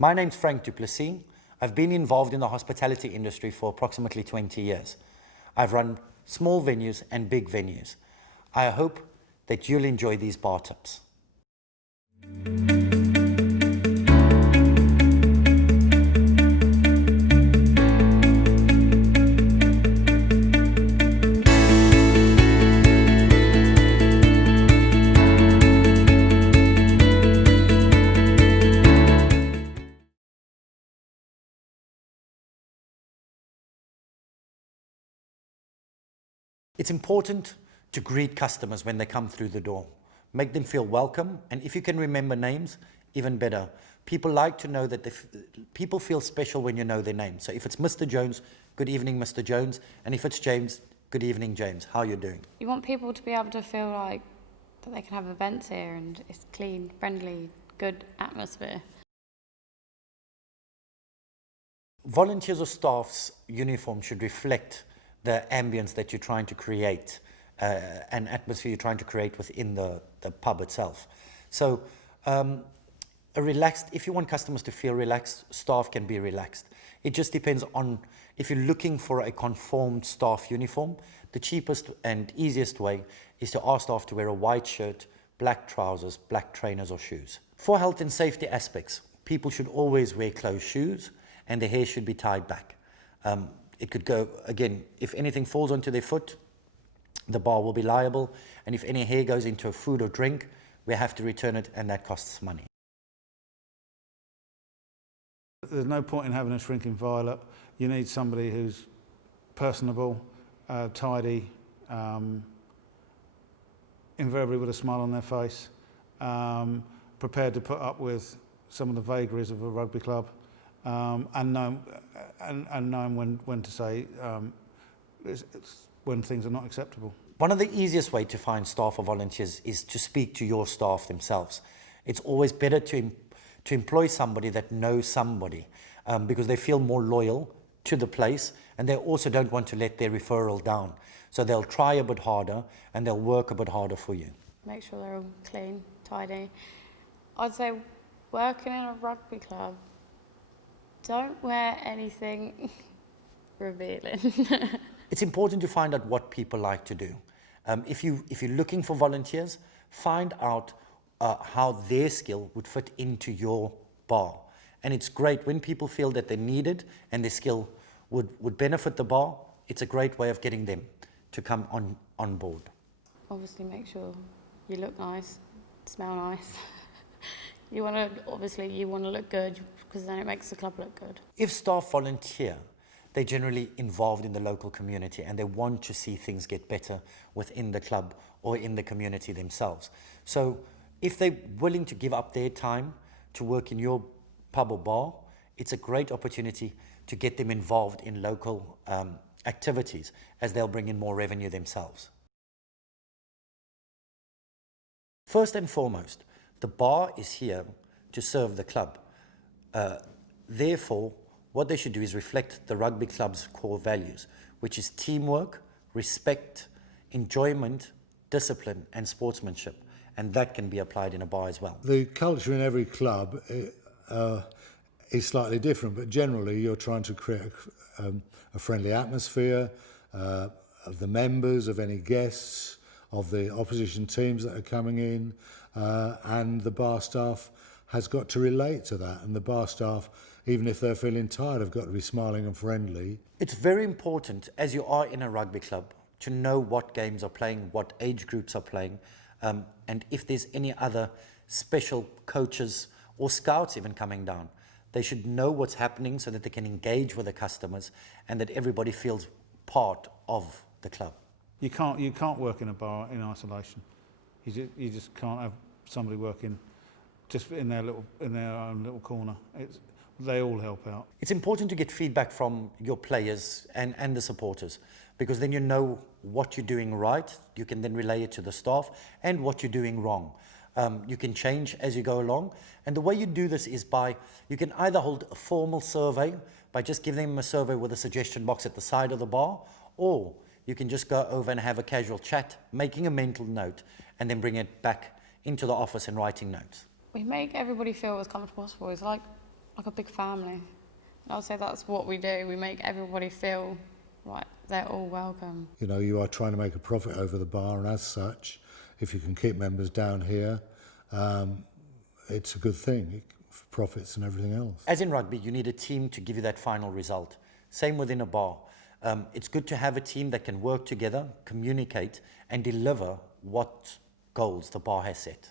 My name's Frank Duplessis. I've been involved in the hospitality industry for approximately 20 years. I've run small venues and big venues. I hope that you'll enjoy these bar tips. It's important to greet customers when they come through the door. Make them feel welcome, and if you can remember names, even better. People like to know that people feel special when you know their name. So if it's Mr. Jones, good evening, Mr. Jones, and if it's James, good evening, James. How are you doing? You want people to be able to feel like that they can have events here and it's clean, friendly, good atmosphere. Volunteers or staff's uniform should reflect the ambience that you're trying to create, an atmosphere you're trying to create within the pub itself. So if you want customers to feel relaxed, staff can be relaxed. It just depends on, if you're looking for a conformed staff uniform, the cheapest and easiest way is to ask staff to wear a white shirt, black trousers, black trainers or shoes. For health and safety aspects, people should always wear closed shoes and their hair should be tied back. It could go, again, if anything falls onto their foot, the bar will be liable, and if any hair goes into a food or drink, we have to return it, and that costs money. There's no point in having a shrinking violet. You need somebody who's personable, tidy, invariably with a smile on their face, prepared to put up with some of the vagaries of a rugby club, and knowing when to say it's when things are not acceptable. One of the easiest ways to find staff or volunteers is to speak to your staff themselves. It's always better to employ somebody that knows somebody, because they feel more loyal to the place and they also don't want to let their referral down. So they'll try a bit harder and they'll work a bit harder for you. Make sure they're all clean, tidy. I'd say working in a rugby club, don't wear anything revealing. It's important to find out what people like to do. If you're looking for volunteers, find out how their skill would fit into your bar. And it's great when people feel that they're needed and their skill would benefit the bar. It's a great way of getting them to come on board. Obviously make sure you look nice, smell nice. You want to look good because then it makes the club look good. If staff volunteer, they're generally involved in the local community and they want to see things get better within the club or in the community themselves. So if they're willing to give up their time to work in your pub or bar, it's a great opportunity to get them involved in local activities, as they'll bring in more revenue themselves. First and foremost, the bar is here to serve the club. Therefore, what they should do is reflect the rugby club's core values, which is teamwork, respect, enjoyment, discipline, and sportsmanship. And that can be applied in a bar as well. The culture in every club is slightly different, but generally you're trying to create a friendly atmosphere of the members, of any guests, of the opposition teams that are coming in, and the bar staff has got to relate to that. And the bar staff, even if they're feeling tired, have got to be smiling and friendly. It's very important, as you are in a rugby club, to know what games are playing, what age groups are playing, and if there's any other special coaches or scouts even coming down. They should know what's happening so that they can engage with the customers and that everybody feels part of the club. You can't work in a bar in isolation. You just can't have somebody working just in their own little corner. They all help out. It's important to get feedback from your players and the supporters, because then you know what you're doing right. You can then relay it to the staff, and what you're doing wrong. You can change as you go along. And the way you do this is you can either hold a formal survey by just giving them a survey with a suggestion box at the side of the bar, or you can just go over and have a casual chat, making a mental note, and then bring it back into the office and writing notes. We make everybody feel as comfortable as possible. It's like like a big family. And I'll say that's what we do. We make everybody feel like they're all welcome. You know, you are trying to make a profit over the bar, and as such, if you can keep members down here, it's a good thing, profits and everything else. As in rugby, you need a team to give you that final result. Same within a bar. It's good to have a team that can work together, communicate, and deliver what goals the bar has set.